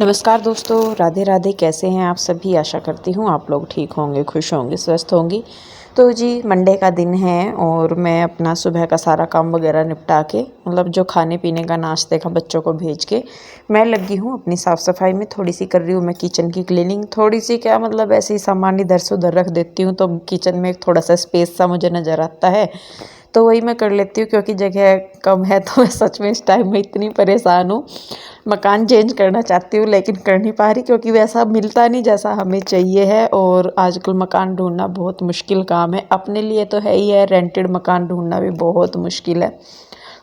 नमस्कार दोस्तों, राधे राधे। कैसे हैं आप सभी? आशा करती हूँ आप लोग ठीक होंगे, खुश होंगे, स्वस्थ होंगी। तो जी मंडे का दिन है और मैं अपना सुबह का सारा काम वगैरह निपटा के, मतलब जो खाने पीने का नाश्ते का बच्चों को भेज के मैं लगी हूँ अपनी साफ़ सफाई में। थोड़ी सी कर रही हूँ मैं किचन की क्लीनिंग। थोड़ी सी क्या मतलब ऐसे ही सामान इधर से उधर रख देती हूँ तो किचन में थोड़ा सा स्पेस सा मुझे नज़र आता है, तो वही मैं कर लेती हूँ क्योंकि जगह कम है। तो मैं सच में इस टाइम में इतनी परेशान हूँ, मकान चेंज करना चाहती हूँ लेकिन कर नहीं पा रही क्योंकि वैसा मिलता नहीं जैसा हमें चाहिए है। और आजकल मकान ढूंढना बहुत मुश्किल काम है, अपने लिए तो है ही है, रेंटेड मकान ढूंढना भी बहुत मुश्किल है।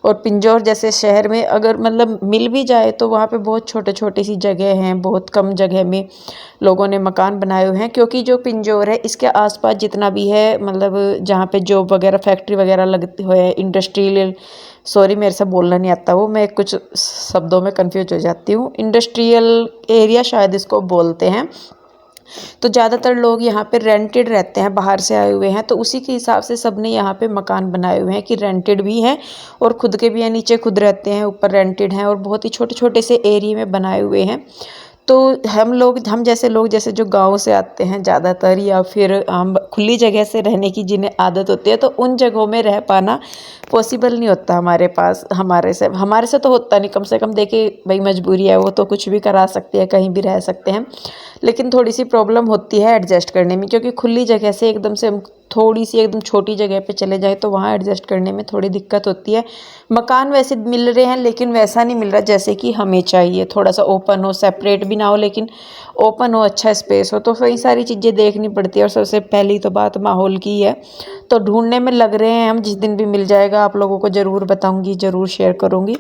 और पिंजौर जैसे शहर में अगर मतलब मिल भी जाए तो वहाँ पे बहुत छोटे छोटी सी जगह हैं, बहुत कम जगह में लोगों ने मकान बनाए हुए हैं। क्योंकि जो पिंजौर है इसके आसपास जितना भी है, मतलब जहाँ पे जॉब वगैरह फैक्ट्री वगैरह लगती हुए इंडस्ट्रियल, सॉरी मेरे से बोलना नहीं आता, वो मैं कुछ शब्दों में कंफ्यूज हो जाती हूँ। इंडस्ट्रियल एरिया शायद इसको बोलते हैं। तो ज़्यादातर लोग यहाँ पे रेंटेड रहते हैं, बाहर से आए हुए हैं, तो उसी के हिसाब से सब ने यहाँ पे मकान बनाए हुए हैं कि रेंटेड भी हैं और खुद के भी हैं। नीचे खुद रहते हैं, ऊपर रेंटेड हैं और बहुत ही छोटे छोटे से एरिया में बनाए हुए हैं। तो हम जैसे लोग, जैसे जो गाँव से आते हैं ज़्यादातर, या फिर हम खुली जगह से रहने की जिन्हें आदत होती है, तो उन जगहों में रह पाना पॉसिबल नहीं होता हमारे पास। हमारे से तो होता नहीं, कम से कम देखिए भाई मजबूरी है, वो तो कुछ भी करा सकते हैं, कहीं भी रह सकते हैं। लेकिन थोड़ी सी प्रॉब्लम होती है एडजस्ट करने में, क्योंकि खुली जगह से एकदम से हम थोड़ी सी एकदम छोटी जगह पे चले जाए तो वहाँ एडजस्ट करने में थोड़ी दिक्कत होती है। मकान वैसे मिल रहे हैं लेकिन वैसा नहीं मिल रहा जैसे कि हमें चाहिए। थोड़ा सा ओपन हो, सेपरेट भी ना हो लेकिन ओपन हो, अच्छा स्पेस हो, तो वही सारी चीज़ें देखनी पड़ती है। और सबसे पहली तो बात माहौल की है, तो ढूंढने में लग रहे हैं हम। जिस दिन भी मिल जाएगा आप लोगों को ज़रूर बताऊंगी, ज़रूर शेयर करूंगी।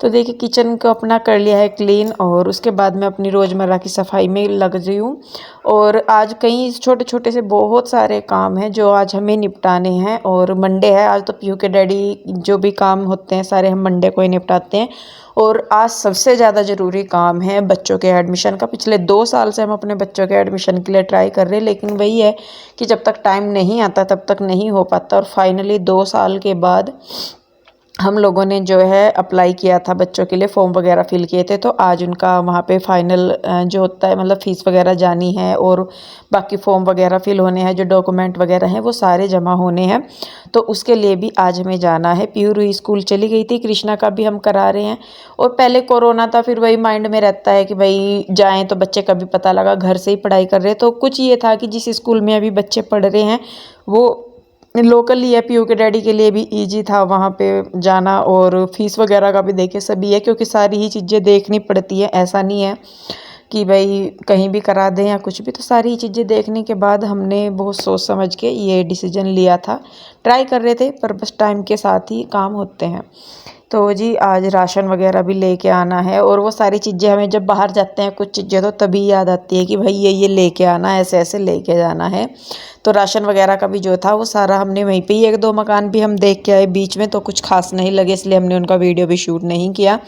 तो देखिए किचन को अपना कर लिया है क्लीन और उसके बाद मैं अपनी रोज़मर्रा की सफाई में लग रही हूँ। और आज कई छोटे छोटे से बहुत सारे काम हैं जो आज हमें निपटाने हैं। और मंडे है आज, तो पीयू के डैडी जो भी काम होते हैं सारे हम मंडे को ही निपटाते हैं। और आज सबसे ज़्यादा ज़रूरी काम है बच्चों के एडमिशन का। पिछले 2 साल से हम अपने बच्चों के एडमिशन के लिए ट्राई कर रहे हैं, लेकिन वही है कि जब तक टाइम नहीं आता तब तक नहीं हो पाता। और फाइनली 2 साल के बाद हम लोगों ने जो है अप्लाई किया था बच्चों के लिए, फॉर्म वगैरह फिल किए थे। तो आज उनका वहाँ पे फाइनल जो होता है, मतलब फ़ीस वगैरह जानी है और बाकी फॉर्म वगैरह फिल होने हैं, जो डॉक्यूमेंट वगैरह हैं वो सारे जमा होने हैं। तो उसके लिए भी आज हमें जाना है। पीयू रूही स्कूल चली गई थी, कृष्णा का भी हम करा रहे हैं। और पहले कोरोना था, फिर वही माइंड में रहता है कि भाई जाएँ तो बच्चे का भी पता लगा, घर से ही पढ़ाई कर रहे हैं। तो कुछ ये था कि जिस स्कूल में अभी बच्चे पढ़ रहे हैं वो लोकल ही है, पीयू के डैडी के लिए भी इजी था वहाँ पे जाना। और फीस वगैरह का भी देखे सभी है, क्योंकि सारी ही चीज़ें देखनी पड़ती है। ऐसा नहीं है कि भाई कहीं भी करा दें या कुछ भी, तो सारी ही चीज़ें देखने के बाद हमने बहुत सोच समझ के ये डिसीजन लिया था। ट्राई कर रहे थे पर बस टाइम के साथ ही काम होते हैं। तो जी आज राशन वगैरह भी लेके आना है। और वो सारी चीज़ें हमें जब बाहर जाते हैं कुछ चीज़ें तो तभी याद आती है कि भाई ये लेके आना, ऐसे ऐसे लेके जाना है। तो राशन वगैरह का भी जो था वो सारा हमने वहीं पे ही, 1-2 मकान भी हम देख के आए बीच में, तो कुछ खास नहीं लगे इसलिए हमने उनका वीडियो भी शूट नहीं किया।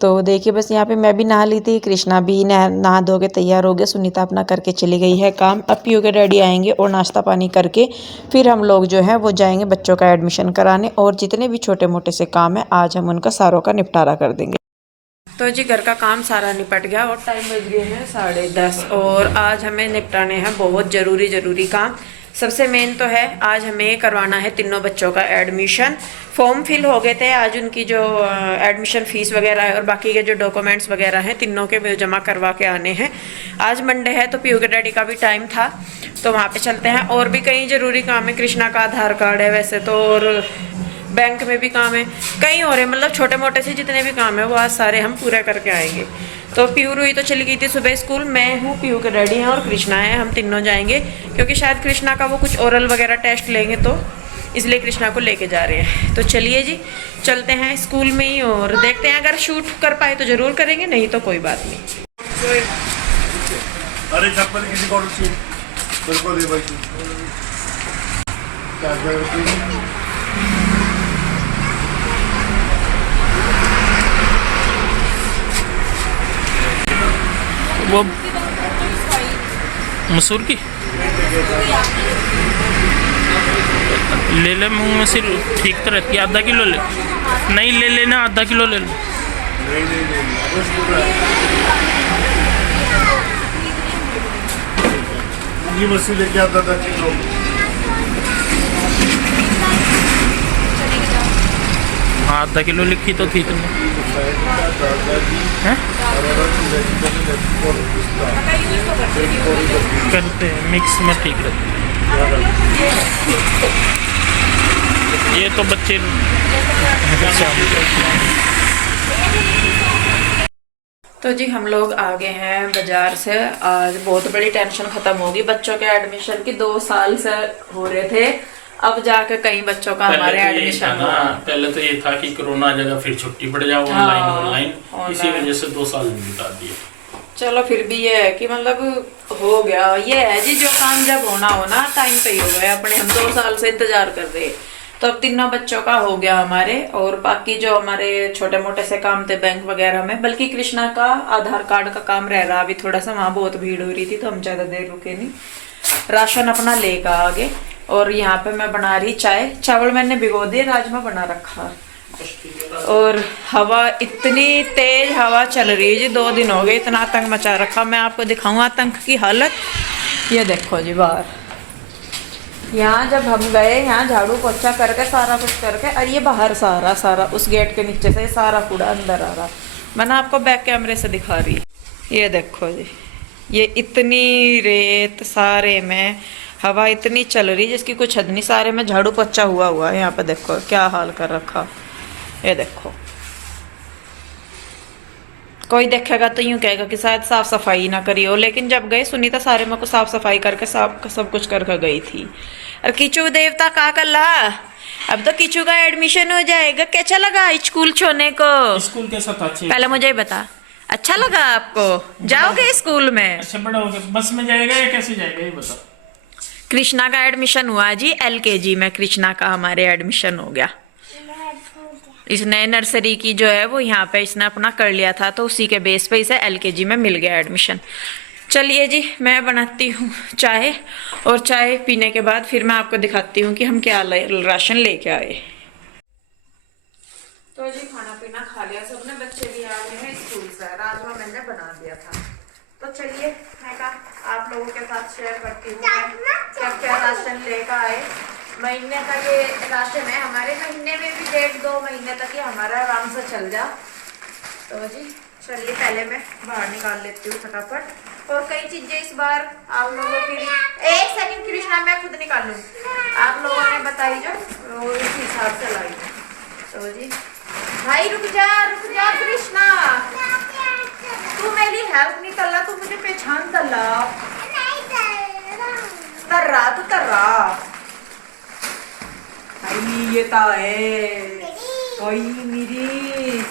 तो देखिए बस यहाँ पे मैं भी नहा ली थी, कृष्णा भी नहा धो के तैयार हो गया, सुनीता अपना करके चली गई है काम। अब पीयू के डैडी आएंगे और नाश्ता पानी करके फिर हम लोग जो है वो जाएंगे बच्चों का एडमिशन कराने। और जितने भी छोटे मोटे से काम है आज हम उनका सारों का निपटारा कर देंगे। तो जी घर का काम सारा निपट गया और टाइम बज गए हैं 10:30। और आज हमें निपटाने हैं बहुत ज़रूरी काम। सबसे मेन तो है आज हमें करवाना है तीनों बच्चों का एडमिशन। फॉर्म फिल हो गए थे, आज उनकी जो एडमिशन फ़ीस वगैरह है और बाकी के जो डॉक्यूमेंट्स वगैरह हैं तीनों के जमा करवा के आने हैं। आज मंडे है तो पीयू के डैडी का भी टाइम था तो वहाँ पे चलते हैं। और भी कई ज़रूरी काम है, कृष्णा का आधार कार्ड है वैसे तो, और बैंक में भी काम है, कई और है, मतलब छोटे मोटे से जितने भी काम है वो आज सारे हम पूरे करके आएंगे। तो पीयू रूही तो चली गई थी सुबह स्कूल, मैं हूँ, पीयू के डैडी हैं और कृष्णा है, हम तीनों जाएंगे क्योंकि शायद कृष्णा का वो कुछ ओरल वगैरह टेस्ट लेंगे तो इसलिए कृष्णा को लेके जा रहे हैं। तो चलिए जी चलते हैं स्कूल में ही और देखते हैं, अगर शूट कर पाए तो ज़रूर करेंगे, नहीं तो कोई बात नहीं। अरे चप्पल किसी को बिल्कुल दे भाई। वो मसूर की ले ले, मूंग मसूर ठीक तो रहती है। आधा किलो ले, नहीं ले लेना, आधा किलो ले लो। नहीं बस बोल रहा है ये मछली लेके आता था किलो आधा किलो लिखी तो थी तुमने हैं? करते हैं मिक्स में ठीक रहती है। ये तो बच्चे तो जी हम लोग आ गए हैं बाजार से। आज बहुत बड़ी टेंशन खत्म होगी। बच्चों के एडमिशन की 2 साल से हो रहे थे, अब जाकर कई बच्चों का हमारे एडमिशन हुआ। पहले तो ये था कि कोरोना जगह फिर छुट्टी पड़ जाए ऑनलाइन, इसी वजह से 2 साल बिता दिए। चलो फिर भी ये है कि मतलब हो गया। ये है जी जो काम जब होना हो ना टाइम पे ही हो गया। अपने हम 2 साल से इंतजार कर रहे, तो अब तीनों बच्चों का हो गया हमारे। और बाकी जो हमारे छोटे मोटे से काम थे बैंक वगैरह में, बल्कि कृष्णा का आधार कार्ड का काम रह रहा अभी थोड़ा सा, वहाँ बहुत भीड़ हो रही थी तो हम ज्यादा देर रुके नहीं। राशन अपना लेकर आगे। और यहाँ पे मैं बना रही चाय। चावल मैंने भिगो दिए, राजमा बना रखा। और हवा इतनी तेज हवा चल रही है जी, 2 दिन हो गए, इतना आतंक मचा रखा। मैं आपको दिखाऊं आतंक की हालत। ये देखो जी बाहर, यहाँ जब हम गए यहाँ झाड़ू पोछा करके सारा कुछ करके, और ये बाहर सारा उस गेट के नीचे से सारा कूड़ा अंदर आ रहा। मैंने आपको बैक कैमरे से दिखा रही। ये देखो जी, ये इतनी रेत, सारे में हवा इतनी चल रही जिसकी कुछ हद नहीं। सारे में झाड़ू पोछा हुआ है। यहाँ पे देखो क्या हाल कर रखा। ये देखो, कोई देखेगा तो यूं कहेगा कि शायद साफ सफाई ना करी हो, लेकिन जब गए सुनीता सारे में को साफ सफाई करके सब कुछ करके गई थी। और किचू देवता का कल्ला, अब तो किचू का एडमिशन हो जाएगा। कैसा लगा स्कूल छोड़ने को? स्कूल के साथ अच्छे, पहले मुझे बता, अच्छा लगा आपको? जाओगे स्कूल में? अच्छा बड़ा हो गया, बस में जाएगा या कैसे जाएगा ये बता। कृष्णा का एडमिशन हुआ जी, LKG में कृष्णा का हमारे एडमिशन हो गया। इस नए नर्सरी की जो है वो यहाँ पे इसने अपना कर लिया था, तो उसी के बेस पे इसे LKG में मिल गया एडमिशन। चलिए जी मैं बनाती हूँ चाय, और चाय पीने के बाद फिर मैं आपको दिखाती हूँ कि हम क्या राशन लेके आए। तो जी खाना पीना खा लिया सबने, बच्चे भी आ गए हैं स्कूल से। राजमा मैंने बना दिया था। तो चलिए मैं कहा आप लोगों के साथ शेयर करती हूँ क्या क्या राशन लेकर आए। महीने का ये राशन है हमारे, महीने में भी 1.5-2 महीने तक ये हमारा आराम से चल जा। तो जी चलिए पहले मैं बाहर निकाल लेती हूँ फटाफट। और कई चीजें इस बार आप लोगों के लिए, एक सेकंड कृष्णा मैं खुद निकाल लूँ, आप लोगों ने बताई जो उस हिसाब से लाई। तो जी भाई रुक जा कृष्णा, तू मेरी हेल्प नहीं कर रहा, तू मुझे पहचान कर रहा। तर्रा भाई ये ता है कोई मेरी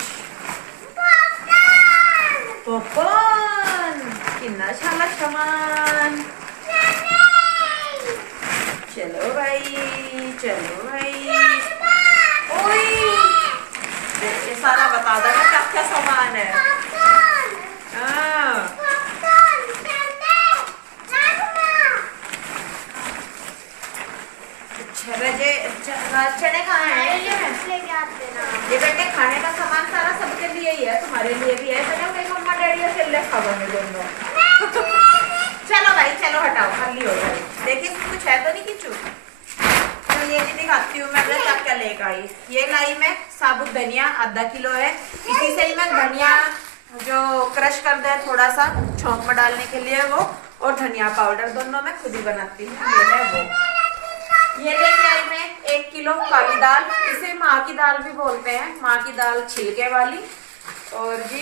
पॉपकॉर्न कितना छाला सामान। चलो भाई ओए ये सारा बता देना क्या क्या सामान है। हाँ चने कहाँ हैं? ये बेटे खाने का सामान सारा सबके लिए ही है, तुम्हारे लिए भी है। चलो मम्मा डैडी और चिल्ले खाओगे दोनों। चलो भाई चलो हटाओ, खाली हो जाए। देखिए कुछ है तो नहीं किचू। तो ये भी दिखाती हूँ मैं क्या लेकर आई। ये लाई मैं साबुत धनिया, आधा किलो है। इसी से ही मैं धनिया जो क्रश कर दे थोड़ा सा छोंक में डालने के लिए वो, और धनिया पाउडर दोनों मैं खुद ही बनाती हूँ। ये है वो। ये लेके आई मैं 1 किलो काली दाल, इसे माँ की दाल भी बोलते हैं, माँ की दाल छिलके वाली। और जी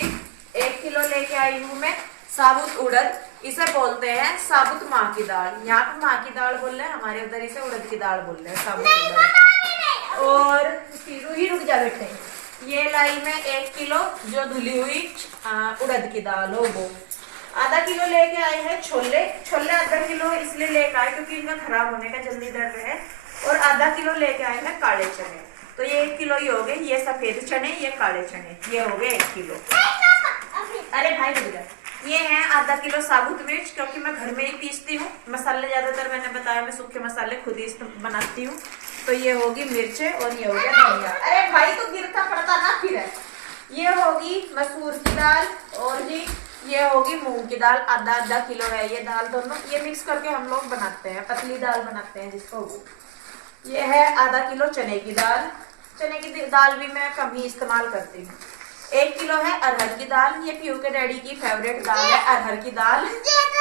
1 किलो लेके आई हूँ मैं साबुत उड़द, इसे बोलते हैं साबुत माँ की दाल। यहाँ पे माँ की दाल बोल रहे हैं, हमारे उधर इसे उड़द की दाल बोल रहे हैं, साबुत उड़द। और ही रुक जा बेटे, ये लाई मैं 1 किलो जो धुली हुई उड़द की दाल हो वो। आधा किलो लेके आए हैं छोले आधा किलो इसलिए लेके आए क्योंकि इनका खराब होने का जल्दी डर है। और आधा किलो लेके आए हैं काले चने, तो ये 1 किलो ही हो गए। ये सफेद चने, ये काले चने, ये हो गए 1 किलो। अरे भाई रुक जा। ये है आधा किलो साबुत मिर्च, क्योंकि मैं घर में ही पीसती हूँ मसाले। ज्यादातर मैंने बताया मैं सूखे मसाले खुद ही बनाती हूँ। तो ये होगी मिर्च और ये हो गया धनिया। अरे भाई तो गिरता पड़ता ना फिर है। ये होगी मसूर की दाल और जी ये होगी मूंग की दाल। आधा आधा किलो है ये दाल, दोनों ये मिक्स करके हम लोग बनाते हैं, पतली दाल बनाते हैं जिसको। वो ये है आधा किलो चने की दाल। चने की दाल भी मैं कम ही इस्तेमाल करती हूँ। 1 किलो है अरहर की दाल। ये पीयू के डैडी की फेवरेट दाल है अरहर की दाल।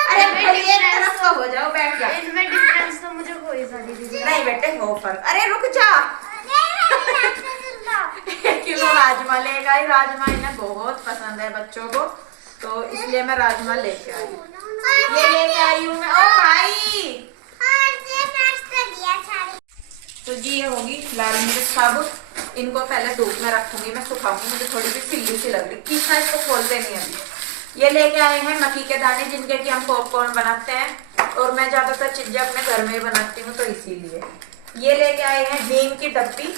अरे एक तरफ का हो जाओ, बैठ जाओ। इनमें डिफरेंस तो मुझे कोई सा नहीं बेटे हो फर्क। अरे रुक जा। 1 किलो राजमा लेकर आई। राजमा इन्हें बहुत पसंद है बच्चों को, तो इसलिए मैं राजमा लेके आई। ये लेके आई हूँ मैं। ओ भाई तो जी ये होगी लाल मिर्च साबुत। इनको पहले धूप में रखूंगी मैं, सुखाऊंगी। मुझे थोड़ी सी सिल्ली सी लग रही, कितना इसको खोलते नहीं अभी। ये लेके आए हैं मक्की के दाने, जिनके कि हम पॉपकॉर्न बनाते हैं, और मैं ज्यादातर चीजें अपने घर में बनाती हूँ तो इसीलिए। ये लेके आए हैं हींग की डब्बी,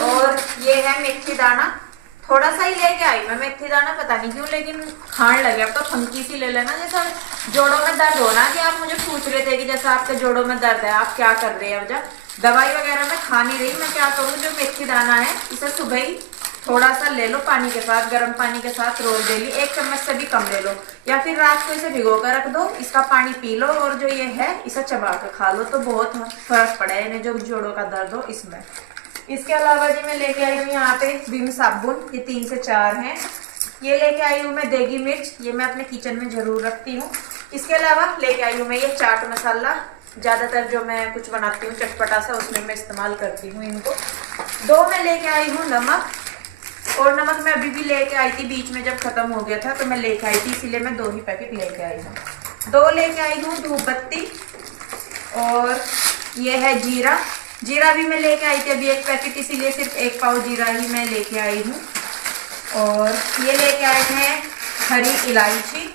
और ये है मेथी दाना। थोड़ा सा ही लेके आई मैं मेथी दाना, पता नहीं क्यों लेकिन खान लगे। अब तो फंकी सी ले लेना, जैसा जोड़ों में दर्द होना कि आप मुझे पूछ रहे थे कि जैसा आपके जोड़ों में दर्द है आप क्या कर रहे हैं। अब जब दवाई वगैरह में खा नहीं रही, मैं क्या करूँ, जो मेथी दाना है इसे सुबह ही थोड़ा सा ले लो पानी के साथ, गर्म पानी के साथ रोज डेली 1 चम्मच से भी कम ले लो, या फिर रात को इसे भिगो कर रख दो, इसका पानी पी लो, और जो ये है इसे चबा कर खा लो, तो बहुत फर्क पड़ा है इन्हें जो जोड़ों का दर्द हो इसमें। इसके अलावा जी मैं लेके आई हूँ यहाँ पे विम साबुन, ये 3 से 4 हैं। ये लेके आई हूँ मैं देगी मिर्च, ये मैं अपने किचन में जरूर रखती हूँ। इसके अलावा लेके आई हूँ मैं ये चाट मसाला, ज्यादातर जो मैं कुछ बनाती हूँ चटपटा सा उसमें मैं इस्तेमाल करती हूँ इनको। 2 मैं लेके आई हूँ नमक, और नमक मैं अभी भी लेके आई थी, बीच में जब खत्म हो गया था तो मैं लेके आई थी, इसीलिए मैं 2 ही पैकेट लेके आई हूँ। 2 लेके आई हूँ धूप बत्ती, और ये है जीरा। जीरा भी मैं लेके आई थी अभी 1 पैकेट, इसीलिए सिर्फ 1 पाव जीरा ही मैं लेके आई हूँ। और ये लेके आए हैं हरी इलायची,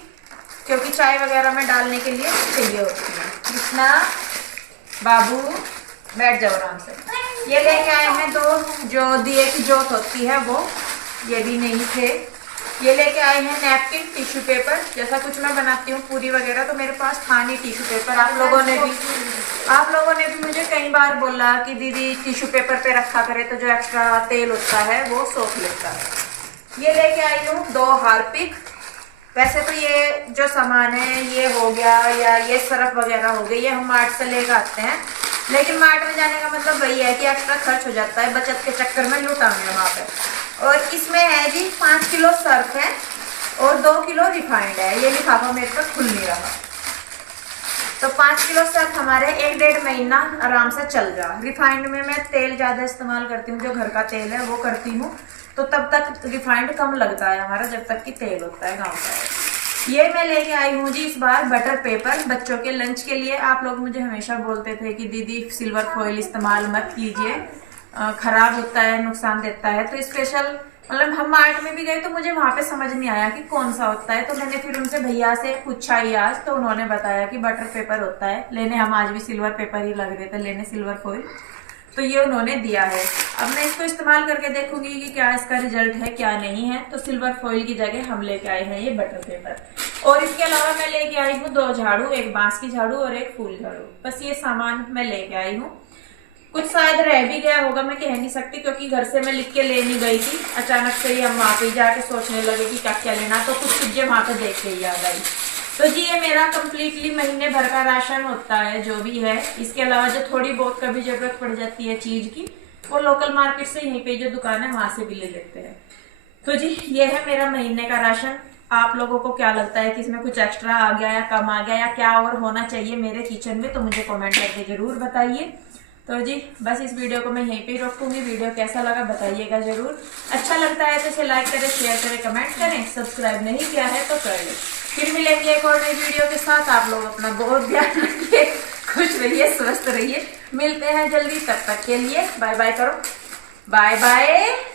क्योंकि चाय वगैरह में डालने के लिए चाहिए होती है। इतना बाबू बैठ जाओ आराम से। ये लेके आए हैं 2 जो दिए की जोत होती है वो, ये भी नहीं थे। ये लेके आए हैं नैपकिन, टिश्यू पेपर। जैसा कुछ मैं बनाती हूँ पूरी वगैरह तो मेरे पास था नहीं टिश्यू पेपर। आप लोगों ने भी मुझे कई बार बोला कि दीदी टिश्यू पेपर पे रखा करे तो जो एक्स्ट्रा तेल होता है वो सोख लेता है। ये लेके आई हूँ 2 हार्पिक। वैसे तो ये जो सामान है ये हो गया, या ये सरफ वगैरह हो गई, ये हम मार्ट से लेकर आते हैं, लेकिन मार्ट में जाने का मतलब वही है कि एक्स्ट्रा खर्च हो जाता है, बचत के चक्कर में लुटाएंगे वहाँ पे। और इसमें है जी 5 किलो सर्फ है और 2 किलो रिफाइंड है। ये लिफाफा मेरे पर खुल नहीं रहा, तो 5 किलो सर्फ हमारे 1-1.5 महीना आराम से चल जा। रिफाइंड में मैं तेल ज्यादा इस्तेमाल करती हूँ, जो घर का तेल है वो करती हूँ, तो तब तक रिफाइंड कम लगता है हमारा, जब तक कि तेल होता है गाँव का। ये मैं लेके आई हूँ जी इस बार बटर पेपर, बच्चों के लंच के लिए। आप लोग मुझे हमेशा बोलते थे कि दीदी सिल्वर फॉइल इस्तेमाल मत कीजिए, खराब होता है, नुकसान देता है। तो स्पेशल मतलब हम मार्ट में भी गए तो मुझे वहां पे समझ नहीं आया कि कौन सा होता है, तो मैंने फिर उनसे भैया से पूछा ही आज, तो उन्होंने बताया कि बटर पेपर होता है लेने। हम आज भी सिल्वर पेपर ही लग रहे थे लेने, सिल्वर फॉइल, तो ये उन्होंने दिया है। अब मैं इसको इस्तेमाल करके देखूंगी कि क्या इसका रिजल्ट है क्या नहीं है। तो सिल्वर फॉइल की जगह हम लेके आए हैं ये बटर पेपर। और इसके अलावा मैं लेके आई हूँ 2 झाड़ू, एक बांस की झाड़ू और एक फूल झाड़ू। बस ये सामान मैं लेके आई हूँ। कुछ शायद रह भी गया होगा, मैं कह नहीं सकती, क्योंकि घर से मैं लिख के ले नहीं गई थी, अचानक से ही हम वहां पे जाके सोचने लगे कि क्या क्या लेना, तो कुछ चीजें वहां पे देख के ही याद आई। तो जी ये मेरा कम्प्लीटली महीने भर का राशन होता है जो भी है। इसके अलावा जो थोड़ी बहुत कभी जरूरत पड़ जाती है चीज की, वो लोकल मार्केट से यहीं पे जो दुकान है वहां से भी ले लेते हैं। तो जी ये है मेरा महीने का राशन। आप लोगों को क्या लगता है कि इसमें कुछ एक्स्ट्रा आ गया या कम आ गया, या क्या और होना चाहिए मेरे किचन में, तो मुझे कमेंट करके जरूर बताइए। तो जी बस इस वीडियो को मैं यहीं पे रोकूंगी। वीडियो कैसा लगा बताइएगा जरूर। अच्छा लगता है तो इसे लाइक करें, शेयर करें, कमेंट करें। सब्सक्राइब नहीं किया है तो कर लें। फिर मिलेंगे एक और नई वीडियो के साथ। आप लोग अपना बहुत ध्यान रखिए, खुश रहिए, स्वस्थ रहिए। मिलते हैं जल्दी, तब तक के लिए बाय बाय करो। Bye bye,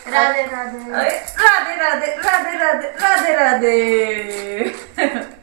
Radhe Radhe Radhe Radhe Radhe Radhe Radhe Radhe Radhe.